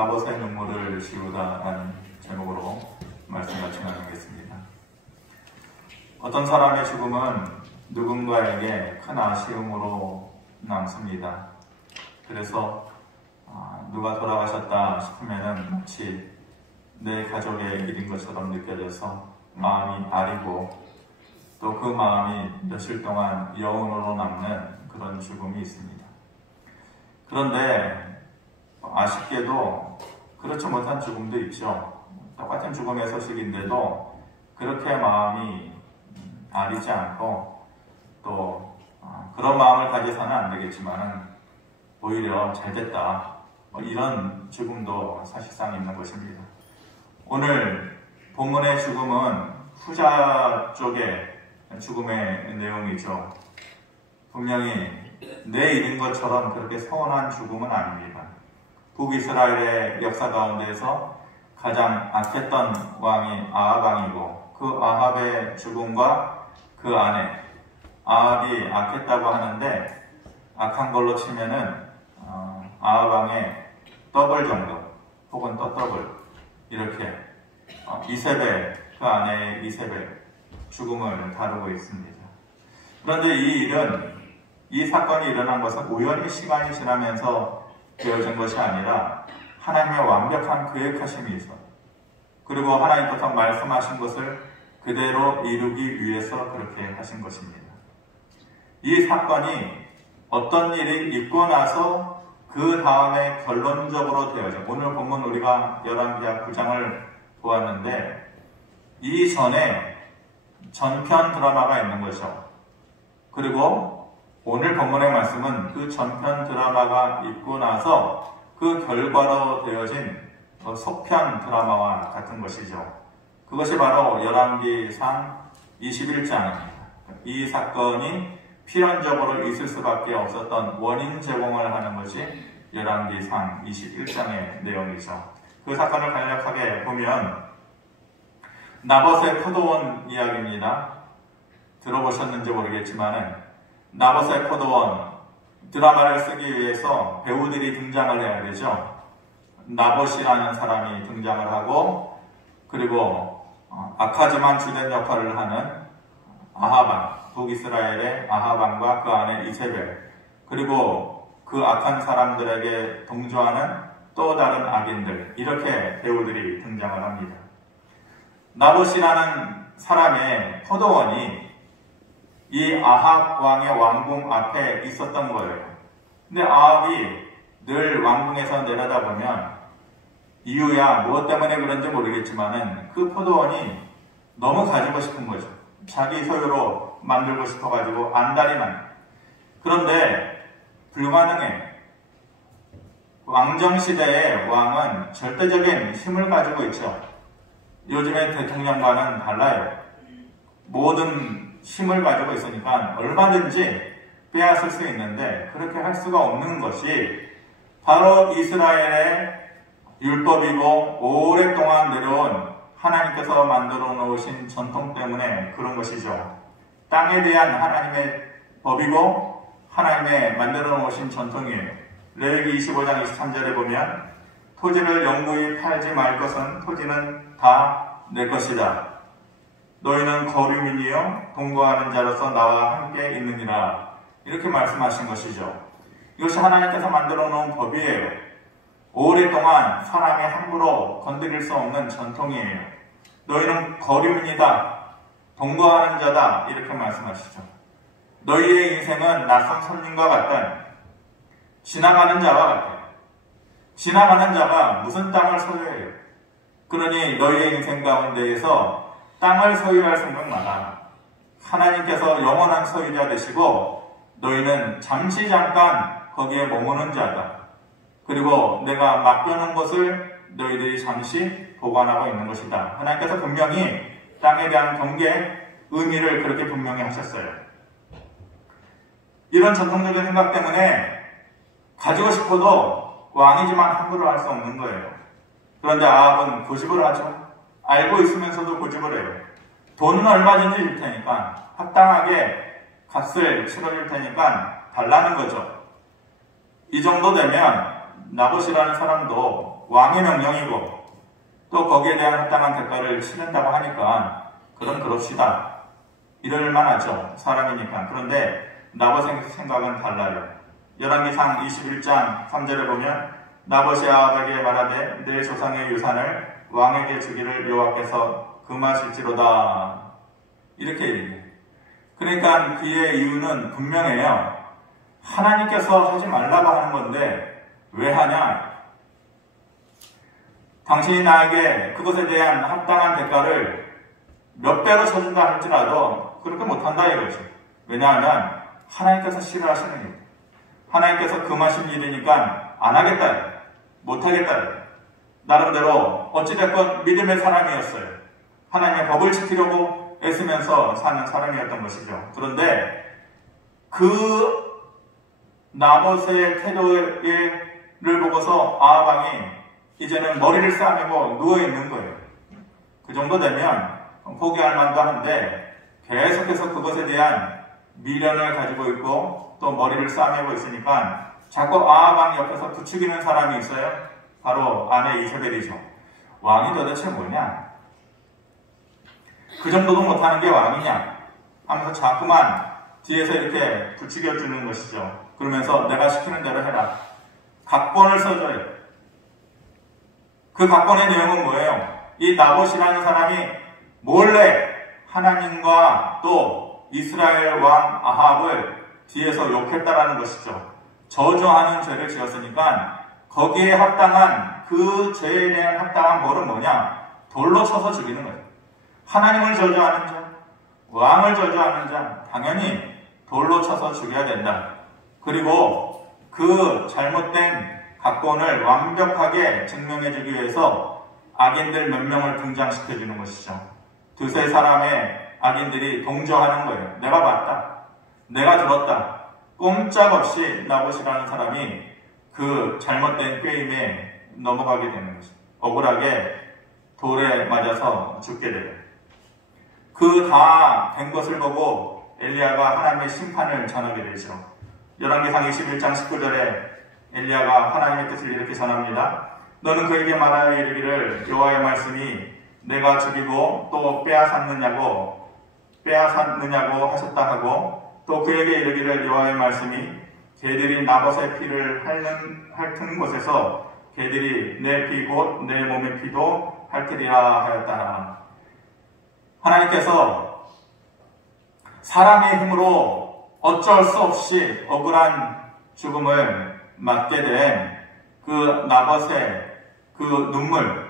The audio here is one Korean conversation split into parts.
나봇의 눈물을 지우다라는 제목으로 말씀 같이 나누겠습니다. 어떤 사람의 죽음은 누군가에게 큰 아쉬움으로 남습니다. 그래서 누가 돌아가셨다 싶으면은 마치 내 가족의 일인 것처럼 느껴져서 마음이 아리고 또 그 마음이 며칠 동안 여운으로 남는 그런 죽음이 있습니다. 그런데 아쉽게도 그렇지 못한 죽음도 있죠. 똑같은 죽음의 소식인데도 그렇게 마음이 아리지 않고 또 그런 마음을 가져서는 안 되겠지만 오히려 잘됐다 이런 죽음도 사실상 있는 것입니다. 오늘 본문의 죽음은 후자 쪽의 죽음의 내용이죠. 분명히 내 일인 것처럼 그렇게 서운한 죽음은 아닙니다. 북이스라엘의 역사 가운데에서 가장 악했던 왕이 아합 왕이고 그 아합의 죽음과 그 아내 아합이 악했다고 하는데 악한 걸로 치면은 아합 왕의 더블 정도 혹은 또 더블 이렇게 이세벨 그 아내의 이세벨 죽음을 다루고 있습니다. 그런데 이 사건이 일어난 것은 우연히 시간이 지나면서 되어진 것이 아니라 하나님의 완벽한 계획하심이 있어. 그리고 하나님께서 말씀하신 것을 그대로 이루기 위해서 그렇게 하신 것입니다. 이 사건이 어떤 일이 있고 나서 그 다음에 결론적으로 되어져. 오늘 본문 우리가 열왕기하 9장을 보았는데 이 전에 전편 드라마가 있는 거죠. 그리고 오늘 본문의 말씀은 그 전편 드라마가 있고 나서 그 결과로 되어진 속편 드라마와 같은 것이죠. 그것이 바로 열왕기상 21장입니다. 이 사건이 필연적으로 있을 수밖에 없었던 원인 제공을 하는 것이 열왕기상 21장의 내용이죠. 그 사건을 간략하게 보면 나봇의 포도원 이야기입니다. 들어보셨는지 모르겠지만 나봇의 포도원 드라마를 쓰기 위해서 배우들이 등장을 해야 되죠. 나봇이라는 사람이 등장을 하고 그리고 악하지만 주된 역할을 하는 아합왕, 북이스라엘의 아합왕과 그 아내 이세벨 그리고 그 악한 사람들에게 동조하는 또 다른 악인들 이렇게 배우들이 등장을 합니다. 나봇이라는 사람의 포도원이 이 아합 왕의 왕궁 앞에 있었던 거예요. 근데 아합이 늘 왕궁에서 내려다보면 이유야 무엇 때문에 그런지 모르겠지만은 그 포도원이 너무 가지고 싶은 거죠. 자기 소유로 만들고 싶어가지고 안달이만. 그런데 불가능해. 왕정시대의 왕은 절대적인 힘을 가지고 있죠. 요즘의 대통령과는 달라요. 모든 힘을 가지고 있으니까 얼마든지 빼앗을 수 있는데 그렇게 할 수가 없는 것이 바로 이스라엘의 율법이고 오랫동안 내려온 하나님께서 만들어 놓으신 전통 때문에 그런 것이죠. 땅에 대한 하나님의 법이고 하나님의 만들어 놓으신 전통이에요. 레위기 25장 23절에 보면 토지를 영구히 팔지 말 것은 토지는 다 내 것이다. 너희는 거류민이요 동거하는 자로서 나와 함께 있느니라. 이렇게 말씀하신 것이죠. 이것이 하나님께서 만들어 놓은 법이에요. 오랫동안 사람이 함부로 건드릴 수 없는 전통이에요. 너희는 거류민이다. 동거하는 자다. 이렇게 말씀하시죠. 너희의 인생은 낯선 손님과 같다. 지나가는 자와 같아. 지나가는 자가 무슨 땅을 소유해요? 그러니 너희의 인생 가운데에서 땅을 소유할 생각 마라. 하나님께서 영원한 소유자 되시고 너희는 잠시 잠깐 거기에 머무는 자다. 그리고 내가 맡겨놓은 것을 너희들이 잠시 보관하고 있는 것이다. 하나님께서 분명히 땅에 대한 경계, 의미를 그렇게 분명히 하셨어요. 이런 전통적인 생각 때문에 가지고 싶어도 왕이지만 함부로 할 수 없는 거예요. 그런데 아합은 고집을 하죠. 알고 있으면서도 고집을 해요. 돈은 얼마든지 줄 테니까 합당하게 값을 치러줄 테니까 달라는 거죠. 이 정도 되면 나봇이라는 사람도 왕의 명령이고 또 거기에 대한 합당한 대가를 치른다고 하니까 그럼 그럽시다. 이럴 만하죠. 사람이니까. 그런데 나봇의 생각은 달라요. 열왕기상 21장 3절에 보면 나봇이 아합에게 말하되 내 조상의 유산을 왕에게 주기를 여호와께서 금하실지로다. 이렇게 얘기해요. 그러니까 그의 이유는 분명해요. 하나님께서 하지 말라고 하는 건데 왜 하냐? 당신이 나에게 그것에 대한 합당한 대가를 몇 배로 쳐준다 할지라도 그렇게 못한다 이거죠. 왜냐하면 하나님께서 싫어하시는 일, 하나님께서 금하신 일이니까 안 하겠다, 못하겠다. 나름대로 어찌됐건 믿음의 사람이었어요. 하나님의 법을 지키려고 애쓰면서 사는 사람이었던 것이죠. 그런데 그 나봇의 태도를 보고서 아합 왕이 이제는 머리를 싸매고 누워있는 거예요. 그 정도 되면 포기할 만도 한데 계속해서 그것에 대한 미련을 가지고 있고 또 머리를 싸매고 있으니까 자꾸 아합 왕 옆에서 부추기는 사람이 있어요. 바로 아내 이세벨이죠. 왕이 도대체 뭐냐? 그 정도도 못하는 게 왕이냐? 하면서 자꾸만 뒤에서 이렇게 부추겨주는 것이죠. 그러면서 내가 시키는 대로 해라. 각본을 써줘요. 그 각본의 내용은 뭐예요? 이 나봇이라는 사람이 몰래 하나님과 또 이스라엘 왕 아합을 뒤에서 욕했다라는 것이죠. 저주하는 죄를 지었으니까 거기에 합당한 그 죄에 대한 합당한 벌은 뭐냐? 돌로 쳐서 죽이는 거예요. 하나님을 저주하는 자, 왕을 저주하는 자, 당연히 돌로 쳐서 죽여야 된다. 그리고 그 잘못된 각본을 완벽하게 증명해주기 위해서 악인들 몇 명을 등장시켜주는 것이죠. 두세 사람의 악인들이 동조하는 거예요. 내가 봤다. 내가 들었다. 꼼짝없이 나봇이라는 사람이 그 잘못된 꾀임에 넘어가게 되는 것이죠. 억울하게 돌에 맞아서 죽게 돼요. 그 다 된 것을 보고 엘리야가 하나님의 심판을 전하게 되죠. 열왕기상 21장 19절에 엘리야가 하나님의 뜻을 이렇게 전합니다. 너는 그에게 말하여 이르기를 여호와의 말씀이 내가 죽이고 또 빼앗았느냐고 하셨다 하고 또 그에게 이르기를 여호와의 말씀이 개들이 나봇의 피를 핥는 곳에서 개들이 내 피 곧 내 몸의 피도 핥으리라 하였다. 하나님께서 사람의 힘으로 어쩔 수 없이 억울한 죽음을 맞게 된 그 나봇의 그 눈물,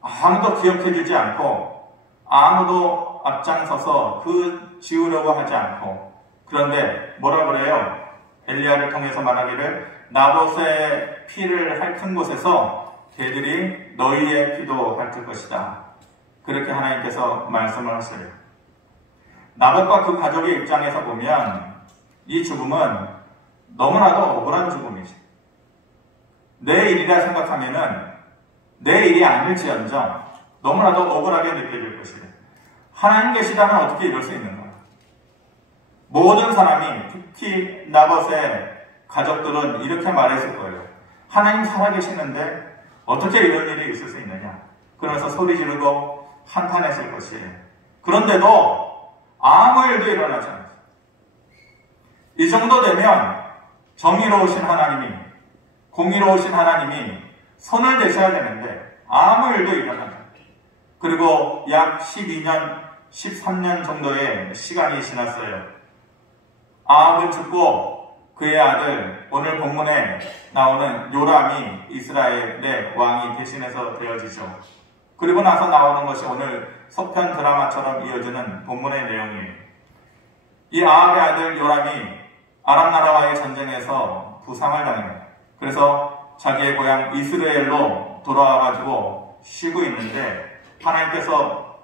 아무도 기억해주지 않고 아무도 앞장서서 그 지우려고 하지 않고, 그런데 뭐라 그래요? 엘리야를 통해서 말하기를 나봇의 피를 핥은 곳에서 개들이 너희의 피도 핥을 것이다. 그렇게 하나님께서 말씀을 하세요. 나봇과 그 가족의 입장에서 보면 이 죽음은 너무나도 억울한 죽음이지. 내 일이라 생각하면은 내 일이 아닐지언정 너무나도 억울하게 느껴질 것이래. 하나님 계시다면 어떻게 이럴 수 있는가? 모든 사람이, 특히 나봇의 가족들은 이렇게 말했을 거예요. 하나님 살아계시는데 어떻게 이런 일이 있을 수 있느냐? 그러면서 소리 지르고 한탄했을 것이에요. 그런데도 아무 일도 일어나지 않았어요. 이 정도 되면 정의로우신 하나님이, 공의로우신 하나님이 손을 대셔야 되는데 아무 일도 일어나지 않아요. 그리고 약 12년, 13년 정도의 시간이 지났어요. 아합은 죽고 그의 아들, 오늘 본문에 나오는 요람이 이스라엘의 왕이 대신해서 되어지죠. 그리고 나서 나오는 것이 오늘 속편 드라마처럼 이어지는 본문의 내용이에요. 이 아합의 아들 요람이 아람 나라와의 전쟁에서 부상을 당해요. 그래서 자기의 고향 이스라엘로 돌아와가지고 쉬고 있는데 하나님께서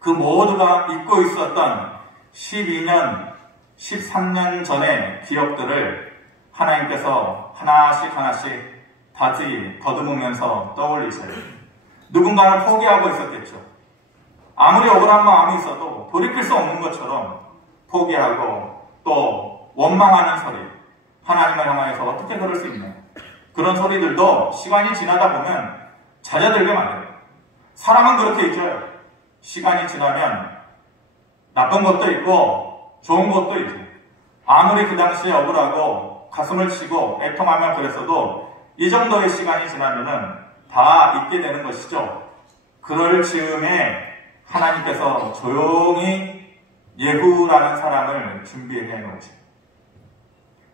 그 모두가 잊고 있었던 12년, 13년 전의 기억들을 하나님께서 하나씩 다시 더듬으면서 떠올리셔요. 누군가는 포기하고 있었겠죠. 아무리 억울한 마음이 있어도 돌이킬 수 없는 것처럼 포기하고 또 원망하는 소리, 하나님을 향하여서 어떻게 그럴 수 있냐. 그런 소리들도 시간이 지나다 보면 잦아들게 만들어요. 사람은 그렇게 있어요. 시간이 지나면 나쁜 것도 있고 좋은 것도 있고, 아무리 그 당시에 억울하고 가슴을 치고 애통하며 그랬어도 이 정도의 시간이 지나면은 다 잊게 되는 것이죠. 그럴 즈음에 하나님께서 조용히 예후라는 사람을 준비해 놓으세요.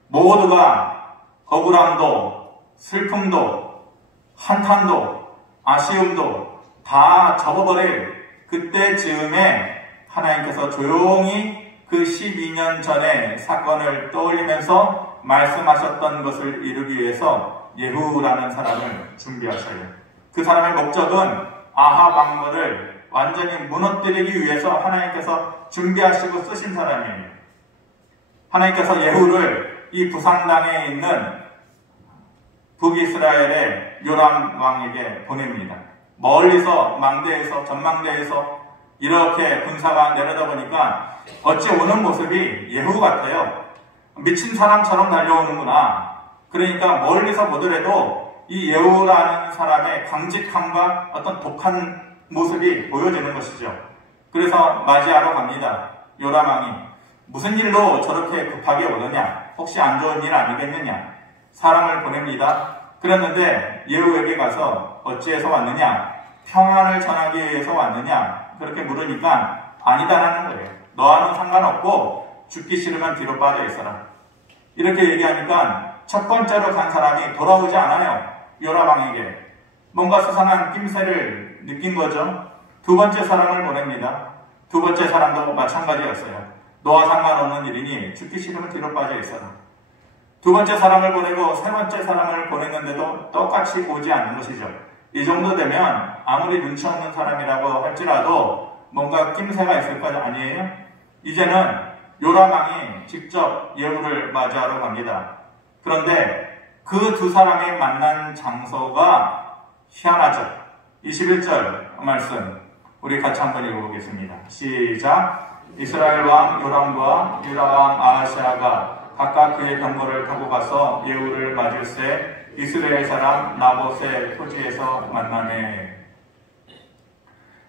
모두가 억울함도 슬픔도 한탄도 아쉬움도 다 접어버릴 그때 즈음에 하나님께서 조용히 그 12년 전의 사건을 떠올리면서 말씀하셨던 것을 이루기 위해서 예후라는 사람을 준비하셔요. 그 사람의 목적은 아합 왕국을 완전히 무너뜨리기 위해서 하나님께서 준비하시고 쓰신 사람이에요. 하나님께서 예후를 이 부산당에 있는 북이스라엘의 요람 왕에게 보냅니다. 멀리서 망대에서 전망대에서 이렇게 군사가 내려다보니까 어찌 오는 모습이 예후 같아요. 미친 사람처럼 달려오는구나. 그러니까 멀리서 보더라도 이 예후라는 사람의 강직함과 어떤 독한 모습이 보여지는 것이죠. 그래서 맞이하러 갑니다. 요람 왕이 무슨 일로 저렇게 급하게 오느냐? 혹시 안 좋은 일 아니겠느냐? 사람을 보냅니다. 그랬는데 예후에게 가서 어찌해서 왔느냐? 평안을 전하기 위해서 왔느냐? 그렇게 물으니까 아니다라는 거예요. 너와는 상관없고 죽기 싫으면 뒤로 빠져 있어라. 이렇게 얘기하니까 첫 번째로 간 사람이 돌아오지 않아요. 요람 왕에게. 뭔가 수상한 낌새를 느낀 거죠. 두 번째 사람을 보냅니다. 두 번째 사람도 마찬가지였어요. 너와 상관없는 일이니 죽기 싫으면 뒤로 빠져 있어라. 두 번째 사람을 보내고 세 번째 사람을 보냈는데도 똑같이 오지 않는 것이죠. 이 정도 되면 아무리 눈치 없는 사람이라고 할지라도 뭔가 낌새가 있을 거 아니에요? 이제는 요람 왕이 직접 예후를 맞이하러 갑니다. 그런데 그 두 사람이 만난 장소가 희한하죠. 21절 말씀 우리 같이 한번 읽어보겠습니다. 시작. 이스라엘 왕 요람과 유다 왕 아하시아가 각각 그의 병거를 타고 가서 예후를 맞을새 이스라엘 사람 나봇의 토지에서 만나네.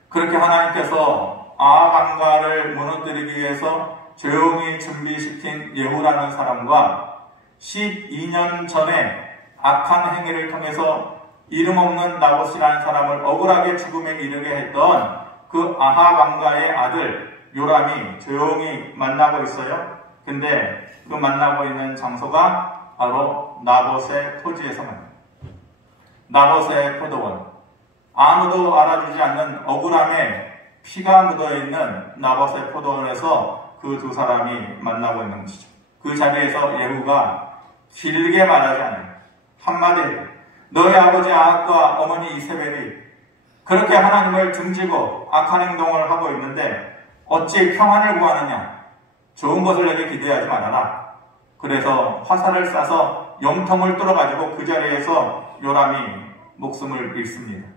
그렇게 하나님께서 아합 왕가를 무너뜨리기 위해서 조용히 준비시킨 예후라는 사람과 12년 전에 악한 행위를 통해서 이름 없는 나봇이라는 사람을 억울하게 죽음에 이르게 했던 그 아합 왕가의 아들 요람이 조용히 만나고 있어요. 근데 그 만나고 있는 장소가 바로 나봇의 토지에서 만납니다. 나봇의 포도원. 아무도 알아주지 않는 억울함에 피가 묻어있는 나봇의 포도원에서 그 두 사람이 만나고 있는 것이죠. 그 자리에서 예후가 길게 말하지 않아요. 한마디 너희 아버지 아합과 어머니 이세벨이 그렇게 하나님을 등지고 악한 행동을 하고 있는데 어찌 평안을 구하느냐? 좋은 것을 내게 기대하지 말아라. 그래서 화살을 쏴서 염통을 뚫어가지고 그 자리에서 요람이 목숨을 잃습니다.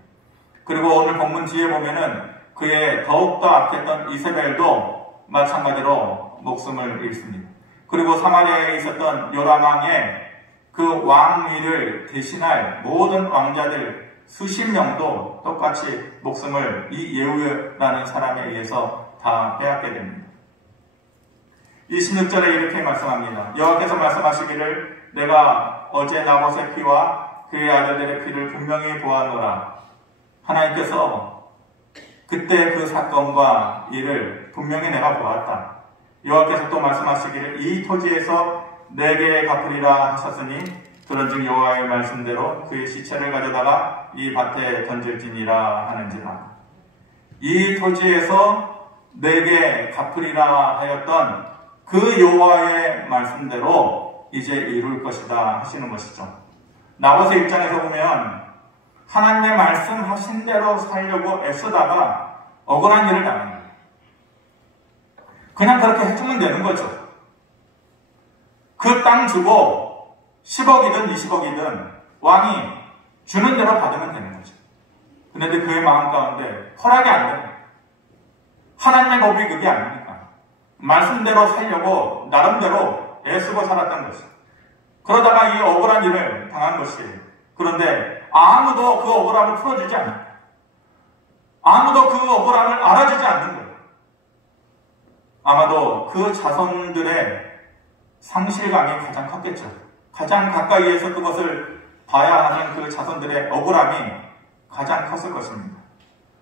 그리고 오늘 본문 뒤에 보면은 그의 더욱더 악했던 이세벨도 마찬가지로 목숨을 잃습니다. 그리고 사마리아에 있었던 요람 왕의 그 왕위를 대신할 모든 왕자들 수십 명도 똑같이 목숨을 이 예후라는 사람에 의해서 다 빼앗게 됩니다. 26절에 이렇게 말씀합니다. 여호와께서 말씀하시기를 내가 어제 나봇의 피와 그의 아들들의 피를 분명히 보았노라. 하나님께서 그때 그 사건과 일을 분명히 내가 보았다. 여호와께서 또 말씀하시기를 이 토지에서 내게 갚으리라 하셨으니 그런즉 여호와의 말씀대로 그의 시체를 가져다가 이 밭에 던질지니라 하는지라. 이 토지에서 내게 갚으리라 하였던 그 여호와의 말씀대로 이제 이룰 것이다 하시는 것이죠. 나봇의 입장에서 보면 하나님의 말씀하신 대로 살려고 애쓰다가 억울한 일을 당합니다. 그냥 그렇게 해주면 되는 거죠. 그 땅 주고 10억이든 20억이든 왕이 주는 대로 받으면 되는 거죠. 그런데 그의 마음 가운데 허락이 안 돼요. 하나님의 법이 그게 아니니까. 말씀대로 살려고 나름대로 애쓰고 살았던 것이죠. 그러다가 이 억울한 일을 당한 것이에요. 그런데 아무도 그 억울함을 풀어주지 않는 거예요. 아무도 그 억울함을 알아주지 않는 거예요. 아마도 그 자손들의 상실감이 가장 컸겠죠. 가장 가까이에서 그것을 봐야 하는 그 자손들의 억울함이 가장 컸을 것입니다.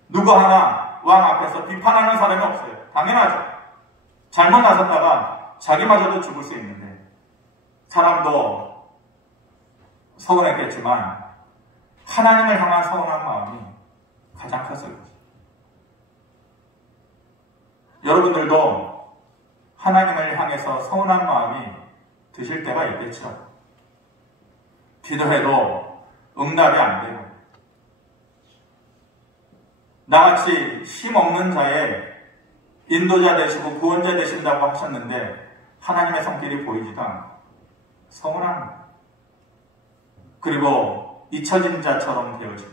누구 하나 왕 앞에서 비판하는 사람이 없어요. 당연하죠. 잘못 나섰다가 자기마저도 죽을 수 있는데 사람도 서운했겠지만 하나님을 향한 서운한 마음이 가장 컸을 거죠. 여러분들도 하나님을 향해서 서운한 마음이 드실 때가 있겠죠. 기도해도 응답이 안 돼요. 나같이 힘없는 자의 인도자 되시고 구원자 되신다고 하셨는데 하나님의 손길이 보이지도 않고 서운한 거예요. 그리고 잊혀진 자처럼 되어지고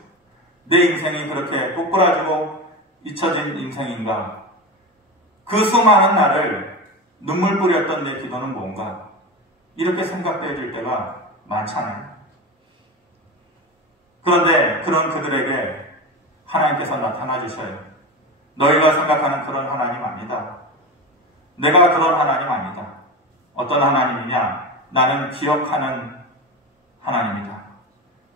내 인생이 그렇게 꼬꾸라지고 잊혀진 인생인가? 그 수많은 날을 눈물 뿌렸던 내 기도는 뭔가? 이렇게 생각되어질 때가 많잖아요. 그런데 그런 그들에게 하나님께서 나타나 주셔요. 너희가 생각하는 그런 하나님 아니다. 내가 그런 하나님 아니다. 어떤 하나님이냐? 나는 기억하는 하나님이다.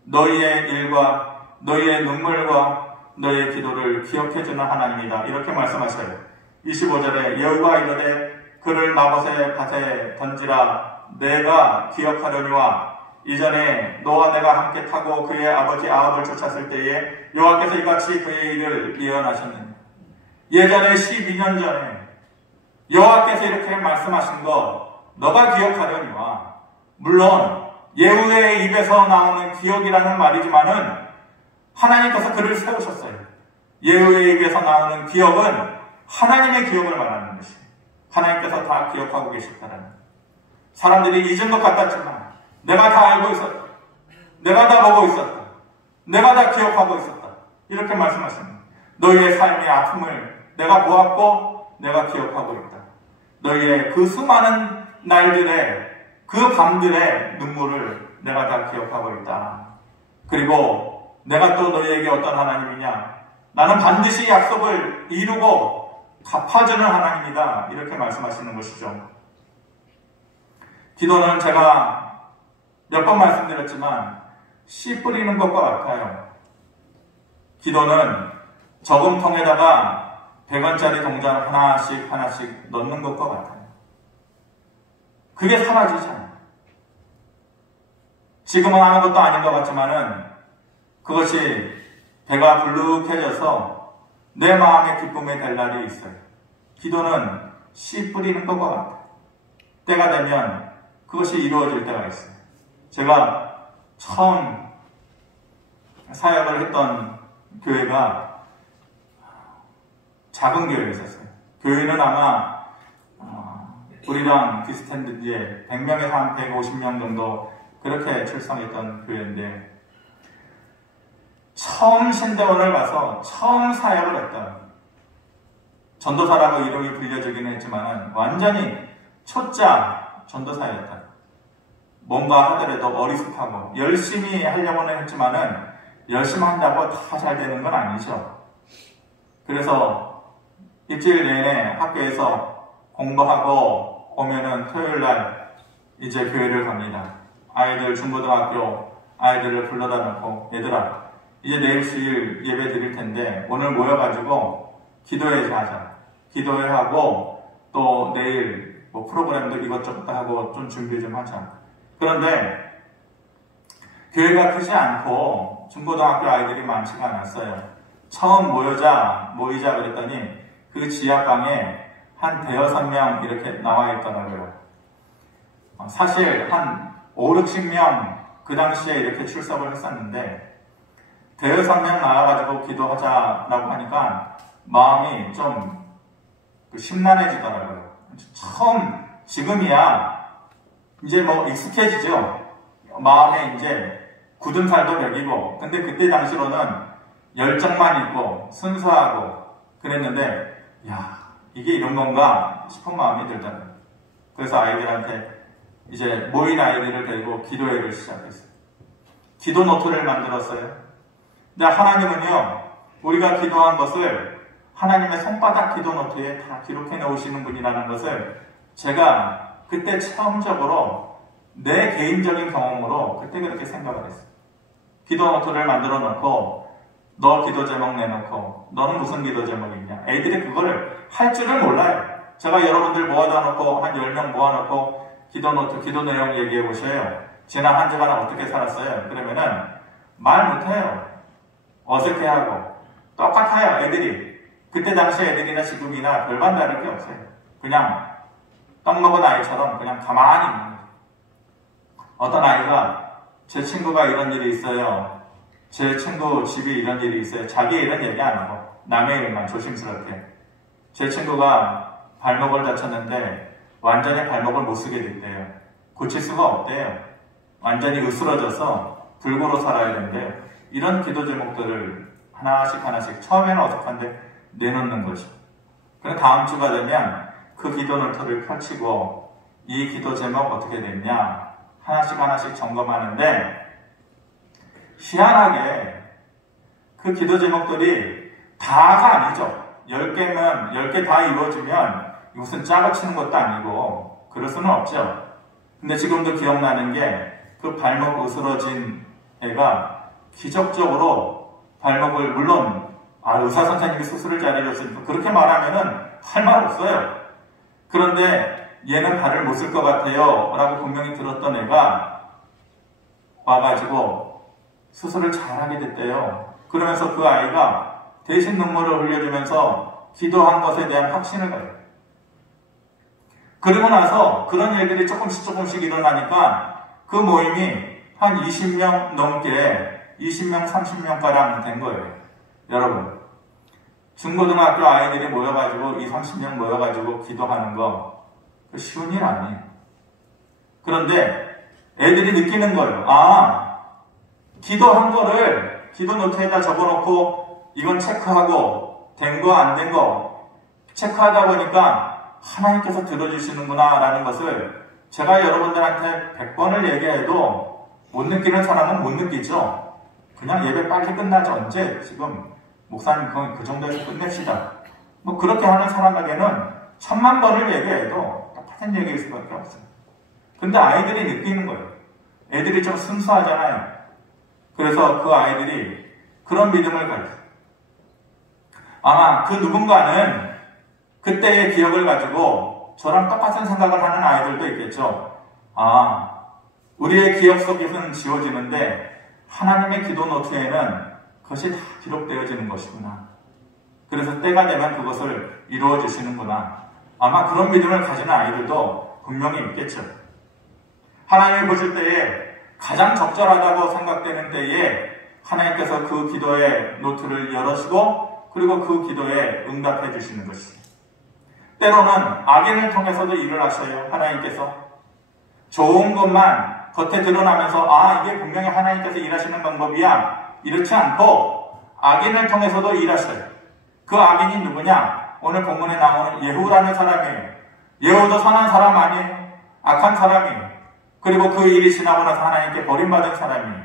너희의 일과 너희의 눈물과 너희의 기도를 기억해주는 하나님이다. 이렇게 말씀하셔요. 25절에 여호와 이르되 그를 나봇의 밭에 던지라. 내가 기억하려니와 이전에 너와 내가 함께 타고 그의 아버지 아합을 쫓았을 때에 여호와께서 이같이 그의 일을 예언하셨느니라. 예전에 12년 전에 여호와께서 이렇게 말씀하신 거 너가 기억하려니와, 물론 예후의 입에서 나오는 기억이라는 말이지만은 하나님께서 그를 세우셨어요. 예후의 입에서 나오는 기억은 하나님의 기억을 말하는 것이에요. 하나님께서 다 기억하고 계셨다라는. 사람들이 잊은 것 같았지만 내가 다 알고 있었다. 내가 다 보고 있었다. 내가 다 기억하고 있었다. 이렇게 말씀하십니다. 너희의 삶의 아픔을 내가 보았고 내가 기억하고 있다. 너희의 그 수많은 날들의 그 밤들의 눈물을 내가 다 기억하고 있다. 그리고 내가 또 너희에게 어떤 하나님이냐? 나는 반드시 약속을 이루고 갚아주는 하나님이다. 이렇게 말씀하시는 것이죠. 기도는 제가 몇 번 말씀드렸지만 씨 뿌리는 것과 같아요. 기도는 저금통에다가 100원짜리 동전 하나씩 넣는 것과 같아요. 그게 사라지지 않아요. 지금은 아무것도 아닌 것 같지만은 그것이 배가 불룩해져서 내 마음의 기쁨이 될 날이 있어요. 기도는 씨 뿌리는 것과 같아요. 때가 되면 그것이 이루어질 때가 있어요. 제가 처음 사역을 했던 교회가 작은 교회였었어요. 교회는 아마 우리랑 비슷했는데 이제 100명에서 한 150명 정도 그렇게 출석했던 교회인데, 처음 신대원을 가서 처음 사역을 했던, 전도사라고 이름이 불려지기는 했지만 완전히 초짜 전도사였다. 뭔가 하더라도 어리숙하고 열심히 하려고는 했지만은 열심히 한다고 다 잘 되는 건 아니죠. 그래서 일주일 내내 학교에서 공부하고 오면은 토요일 날 이제 교회를 갑니다. 아이들 중고등학교 아이들을 불러다 놓고, 얘들아 이제 내일 수요일 예배 드릴 텐데 오늘 모여가지고 기도회 하자. 기도회 하고 또 내일 뭐 프로그램도 이것저것 하고 좀 준비 좀 하자. 그런데 교회가 크지 않고 중고등학교 아이들이 많지가 않았어요. 처음 모이자 그랬더니 그 지하방에 한 5-6명 이렇게 나와 있더라고요. 사실 한 5-60명 그 당시에 이렇게 출석을 했었는데 5-6명 나와가지고 기도하자라고 하니까 마음이 좀 심란해지더라고요. 처음, 지금이야 이제 뭐 익숙해지죠. 마음에 이제 굳은 살도 먹이고. 근데 그때 당시로는 열정만 있고 순수하고 그랬는데, 야, 이게 이런 건가 싶은 마음이 들더라고요. 그래서 아이들한테 이제 모인 아이들을 데리고 기도회를 시작했어요. 기도 노트를 만들었어요. 근데 하나님은요, 우리가 기도한 것을 하나님의 손바닥 기도 노트에 다 기록해 놓으시는 분이라는 것을 제가 그때 처음적으로 내 개인적인 경험으로 그때 그렇게 생각을 했어요. 기도 노트를 만들어 놓고 너 기도 제목 내놓고 너는 무슨 기도 제목이 있냐. 애들이 그거를 할 줄을 몰라요. 제가 여러분들 모아다 놓고 한 10명 모아놓고 기도 노트, 기도 내용 얘기해 보셔요. 지난 한 주간 어떻게 살았어요? 그러면은 말 못해요. 어색해하고 똑같아요. 애들이. 그때 당시 애들이나 지금이나 별반 다를 게 없어요. 그냥 떡 먹은 아이처럼 그냥 가만히 있는 거예요. 어떤 아이가 제 친구가 이런 일이 있어요. 제 친구 집이 이런 일이 있어요. 자기 일은 얘기 안 하고 남의 일만 조심스럽게. 제 친구가 발목을 다쳤는데 완전히 발목을 못 쓰게 됐대요. 고칠 수가 없대요. 완전히 으스러져서 불구로 살아야 된대요. 이런 기도 제목들을 하나씩 처음에는 어색한데 내놓는 거죠. 그럼 다음 주가 되면 그 기도 노트를 펼치고 이 기도 제목 어떻게 됐냐 하나씩 점검하는데 희한하게 그 기도 제목들이 다가 아니죠. 10개면 10개 다 이루어지면 무슨 짜고 치는 것도 아니고 그럴 수는 없죠. 근데 지금도 기억나는 게 그 발목 으스러진 애가 기적적으로 발목을 물론 의사 선생님이 수술을 잘해줬으니까 그렇게 말하면은 할 말 없어요. 그런데 얘는 발을 못 쓸 것 같아요 라고 분명히 들었던 애가 와가지고 수술을 잘하게 됐대요. 그러면서 그 아이가 대신 눈물을 흘려주면서 기도한 것에 대한 확신을 가져요. 그리고 나서 그런 일들이 조금씩 일어나니까 그 모임이 한 20명 넘게 20명, 30명가량 된 거예요. 여러분, 중고등학교 아이들이 모여가지고 20, 30명 모여가지고 기도하는 거 그 쉬운 일 아니에요. 그런데 애들이 느끼는 거예요. 기도한 거를 기도 노트에다 적어놓고 이건 체크하고 된 거 안 된 거 체크하다 보니까 하나님께서 들어주시는구나 라는 것을 제가 여러분들한테 100번을 얘기해도 못 느끼는 사람은 못 느끼죠. 그냥 예배 빨리 끝나지 언제 지금 목사님 그 정도에서 끝냅시다. 뭐 그렇게 하는 사람에게는 1000만 번을 얘기해도 똑같은 얘기일 수밖에 없어요. 근데 아이들이 느끼는 거예요. 애들이 좀 순수하잖아요. 그래서 그 아이들이 그런 믿음을 가졌어요. 아마 그 누군가는 그때의 기억을 가지고 저랑 똑같은 생각을 하는 아이들도 있겠죠. 우리의 기억 속에서는 지워지는데 하나님의 기도 노트에는 그것이 다 기록되어지는 것이구나. 그래서 때가 되면 그것을 이루어 주시는구나. 아마 그런 믿음을 가지는 아이들도 분명히 있겠죠. 하나님을 보실 때에 가장 적절하다고 생각되는 때에 하나님께서 그 기도의 노트를 열으시고 그리고 그 기도에 응답해 주시는 것이죠. 때로는 악인을 통해서도 일을 하셔요. 하나님께서 좋은 것만 겉에 드러나면서 이게 분명히 하나님께서 일하시는 방법이야 이렇지 않고 악인을 통해서도 일하셔요. 그 악인이 누구냐? 오늘 본문에 나오는 예후라는 사람이에요. 예후도 선한 사람 아니에요. 악한 사람이에요. 그리고 그 일이 지나고 나서 하나님께 버림받은 사람이에요.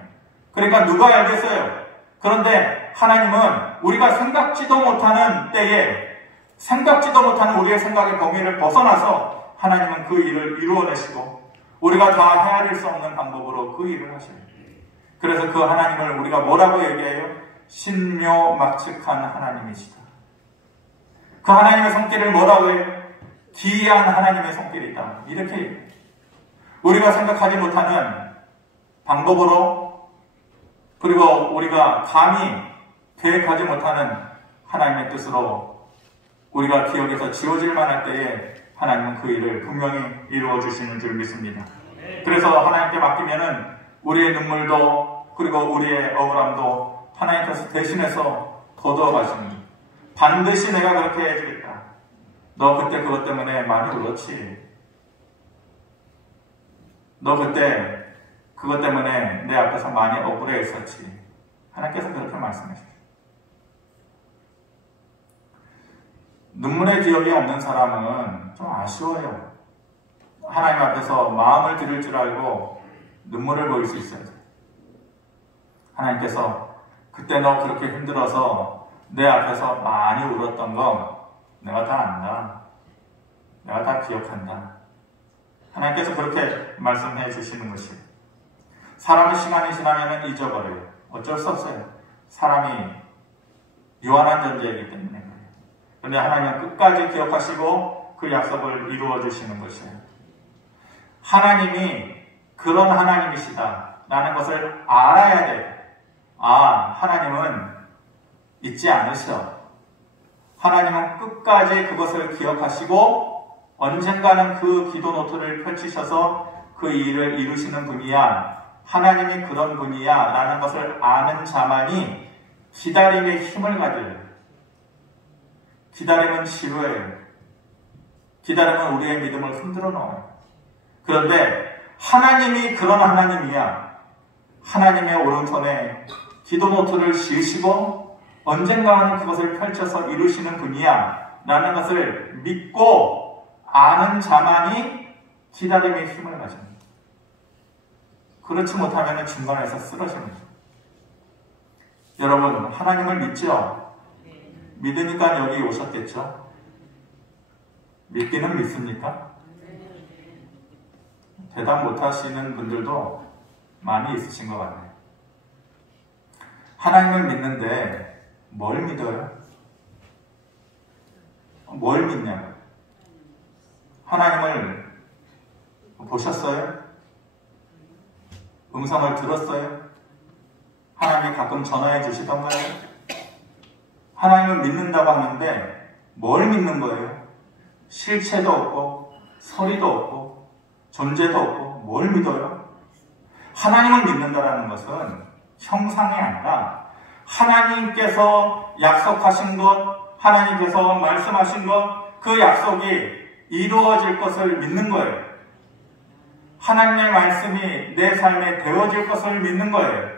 그러니까 누가 알겠어요? 그런데 하나님은 우리가 생각지도 못하는 때에 생각지도 못하는 우리의 생각의 범위를 벗어나서 하나님은 그 일을 이루어내시고 우리가 다 헤아릴 수 없는 방법으로 그 일을 하셔요. 그래서 그 하나님을 우리가 뭐라고 얘기해요? 신묘막측한 하나님이시다. 그 하나님의 손길을 뭐라고 해요? 기이한 하나님의 손길이다. 이렇게 얘기해요. 우리가 생각하지 못하는 방법으로 그리고 우리가 감히 계획하지 못하는 하나님의 뜻으로 우리가 기억에서 지워질 만할 때에 하나님은 그 일을 분명히 이루어 주시는 줄 믿습니다. 그래서 하나님께 맡기면은 우리의 눈물도 그리고 우리의 억울함도 하나님께서 대신해서 거두어 가시는 줄. 반드시 내가 그렇게 해주겠다. 너 그때 그것 때문에 많이 울었지. 너 그때 그것 때문에 내 앞에서 많이 억울해 있었지. 하나님께서 그렇게 말씀하셨어요. 눈물의 기억이 없는 사람은 좀 아쉬워요. 하나님 앞에서 마음을 드릴 줄 알고 눈물을 보일 수 있어야 돼요. 하나님께서 그때 너 그렇게 힘들어서 내 앞에서 많이 울었던 거 내가 다 안다. 내가 다 기억한다. 하나님께서 그렇게 말씀해 주시는 것이, 사람은 시간이 지나면 잊어버려요. 어쩔 수 없어요. 사람이 유한한 존재이기 때문에 그래요. 그런데 하나님은 끝까지 기억하시고 그 약속을 이루어 주시는 것이에요. 하나님이 그런 하나님이시다 라는 것을 알아야 돼요. 하나님은 잊지 않으셔. 하나님은 끝까지 그것을 기억하시고 언젠가는 그 기도 노트를 펼치셔서 그 일을 이루시는 분이야. 하나님이 그런 분이야 라는 것을 아는 자만이 기다림의 힘을 가져요. 기다림은 지루해요. 기다림은 우리의 믿음을 흔들어 놓아요. 그런데 하나님이 그런 하나님이야. 하나님의 오른손에 기도 노트를 씌우시고 언젠가는 그것을 펼쳐서 이루시는 분이야 라는 것을 믿고 아는 자만이 기다림의 힘을 가집니다. 그렇지 못하면 중간에서 쓰러집니다. 여러분, 하나님을 믿죠? 믿으니까 여기 오셨겠죠? 믿기는 믿습니까? 대답 못하시는 분들도 많이 있으신 것 같네요. 하나님을 믿는데 뭘 믿어요? 뭘 믿냐고요? 하나님을 보셨어요? 음성을 들었어요? 하나님이 가끔 전화해 주시던가요? 하나님을 믿는다고 하는데 뭘 믿는 거예요? 실체도 없고 소리도 없고 존재도 없고 뭘 믿어요? 하나님을 믿는다는 것은 형상이 아니라 하나님께서 약속하신 것, 하나님께서 말씀하신 것, 그 약속이 이루어질 것을 믿는 거예요. 하나님의 말씀이 내 삶에 되어질 것을 믿는 거예요.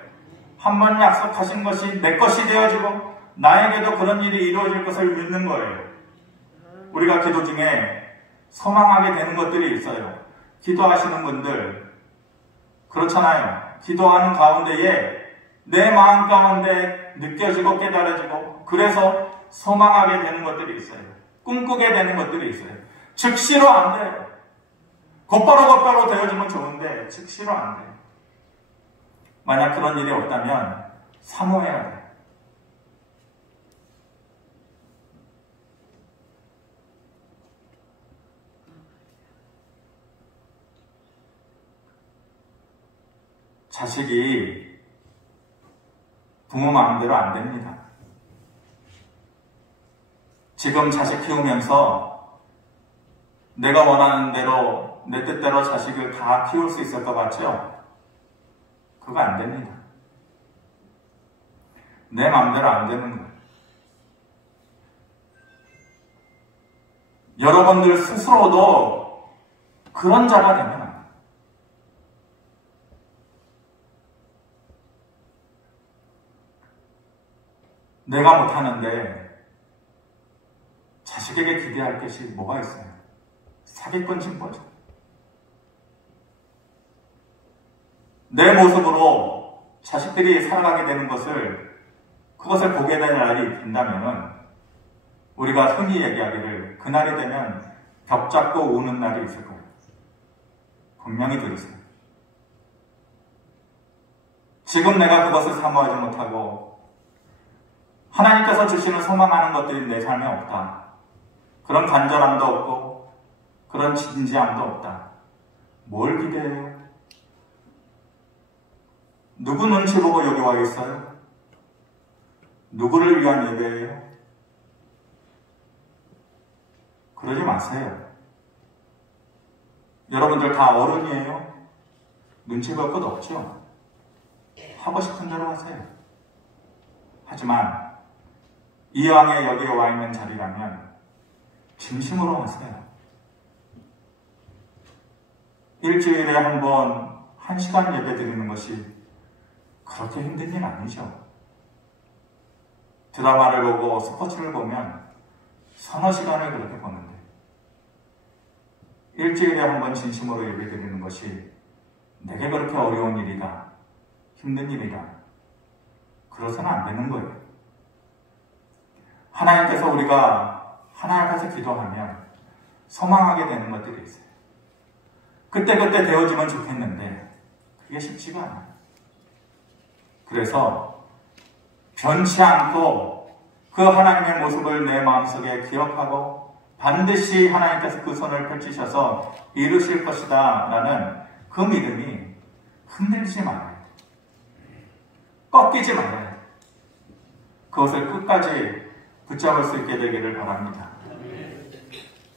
한 번 약속하신 것이 내 것이 되어지고 나에게도 그런 일이 이루어질 것을 믿는 거예요. 우리가 기도 중에 소망하게 되는 것들이 있어요. 기도하시는 분들 그렇잖아요. 기도하는 가운데에 내 마음 가운데 느껴지고 깨달아지고 그래서 소망하게 되는 것들이 있어요. 꿈꾸게 되는 것들이 있어요. 즉시로 안 돼요. 곧바로 되어지면 좋은데 즉시로 안 돼요. 만약 그런 일이 없다면 사모해야 돼요. 자식이 부모 마음대로 안 됩니다. 지금 자식 키우면서 내가 원하는 대로 내 뜻대로 자식을 다 키울 수 있을 것 같죠? 그거 안 됩니다. 내 마음대로 안 되는 거예요. 여러분들 스스로도 그런 자가 되면 안 돼요. 내가 못하는데 자식에게 기대할 것이 뭐가 있어요? 사기꾼 징벌죠. 내 모습으로 자식들이 살아가게 되는 그것을 보게 될 날이 된다면 우리가 흔히 얘기하기를 그날이 되면 벽 잡고 우는 날이 있을 거예요. 분명히 들으세요. 지금 내가 그것을 사모하지 못하고 하나님께서 주시는 소망하는 것들이 내 삶에 없다. 그런 간절함도 없고 그런 진지함도 없다. 뭘 기대해요? 누구 눈치 보고 여기 와 있어요? 누구를 위한 예배예요? 그러지 마세요. 여러분들 다 어른이에요. 눈치 볼 것 없죠? 하고 싶은 대로 하세요. 하지만 이왕에 여기에 와 있는 자리라면 진심으로 하세요. 일주일에 한 번 1시간 예배 드리는 것이 그렇게 힘든 일 아니죠. 드라마를 보고 스포츠를 보면 서너 시간을 그렇게 보는데 일주일에 한 번 진심으로 예배 드리는 것이 내게 그렇게 어려운 일이다, 힘든 일이다 그러서는 안 되는 거예요. 하나님께서 우리가 하나님 앞에서 기도하면 소망하게 되는 것들이 있어요. 그때그때 되어지면 좋겠는데 그게 쉽지가 않아요. 그래서 변치 않고 그 하나님의 모습을 내 마음속에 기억하고 반드시 하나님께서 그 손을 펼치셔서 이루실 것이다 라는 그 믿음이 흔들리지 말아요. 꺾이지 말아요. 그것을 끝까지 붙잡을 수 있게 되기를 바랍니다.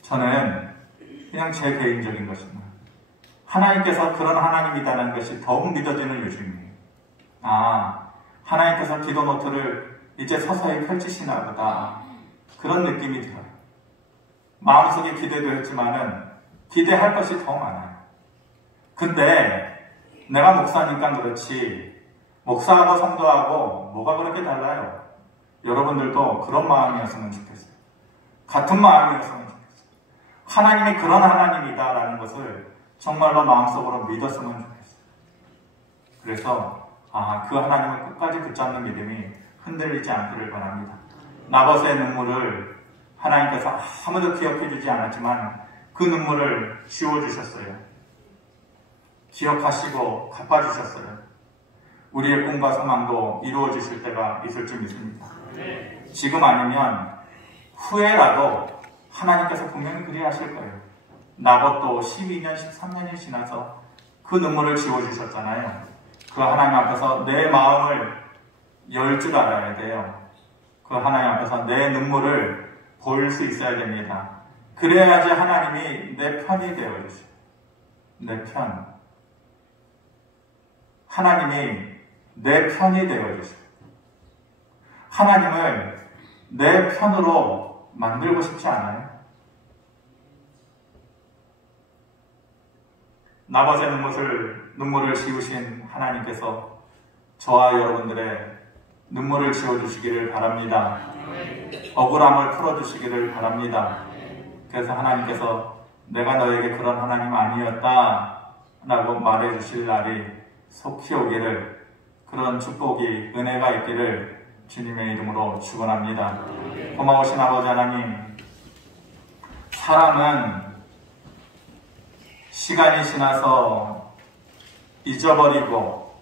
저는 그냥 제 개인적인 것입니다. 하나님께서 그런 하나님이라는 것이 더욱 믿어지는 요즘이에요. 하나님께서 기도 노트를 이제 서서히 펼치시나 보다. 그런 느낌이 들어요. 마음속에 기대도 했지만은 기대할 것이 더 많아요. 근데 내가 목사니까 그렇지 목사하고 성도하고 뭐가 그렇게 달라요? 여러분들도 그런 마음이었으면 좋겠어요. 같은 마음이었으면 좋겠어요. 하나님이 그런 하나님이다라는 것을 정말로 마음속으로 믿었으면 좋겠어요. 그래서 그 하나님을 끝까지 붙잡는 믿음이 흔들리지 않기를 바랍니다. 나봇의 눈물을 하나님께서 아무도 기억해 주지 않았지만 그 눈물을 지워주셨어요. 기억하시고 갚아주셨어요. 우리의 꿈과 소망도 이루어 주실 때가 있을 줄 믿습니다. 지금 아니면 후에라도 하나님께서 분명히 그리하실 거예요. 나봇도 12년, 13년이 지나서 그 눈물을 지워주셨잖아요. 그 하나님 앞에서 내 마음을 열 줄 알아야 돼요. 그 하나님 앞에서 내 눈물을 보일 수 있어야 됩니다. 그래야지 하나님이 내 편이 되어주세요. 내 편. 하나님이 내 편이 되어주세요. 하나님을 내 편으로 만들고 싶지 않아요? 나봇의 눈물을 지우신 하나님께서 저와 여러분들의 눈물을 지워주시기를 바랍니다. 억울함을 풀어주시기를 바랍니다. 그래서 하나님께서 내가 너에게 그런 하나님 아니었다 라고 말해주실 날이 속히 오기를, 그런 축복이, 은혜가 있기를 주님의 이름으로 축원합니다. 고마우신 아버지 하나님, 사람은 시간이 지나서 잊어버리고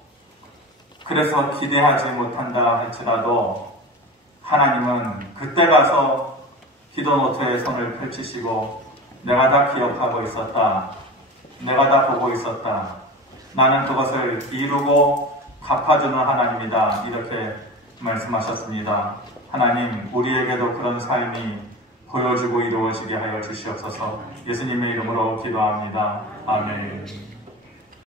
그래서 기대하지 못한다 할지라도 하나님은 그때 가서 기도 노트에 손을 펼치시고 내가 다 기억하고 있었다. 내가 다 보고 있었다. 나는 그것을 이루고 갚아주는 하나님이다. 이렇게 말씀하셨습니다. 하나님, 우리에게도 그런 삶이 보여주고 이루어지게 하여 주시옵소서. 예수님의 이름으로 기도합니다. 아멘.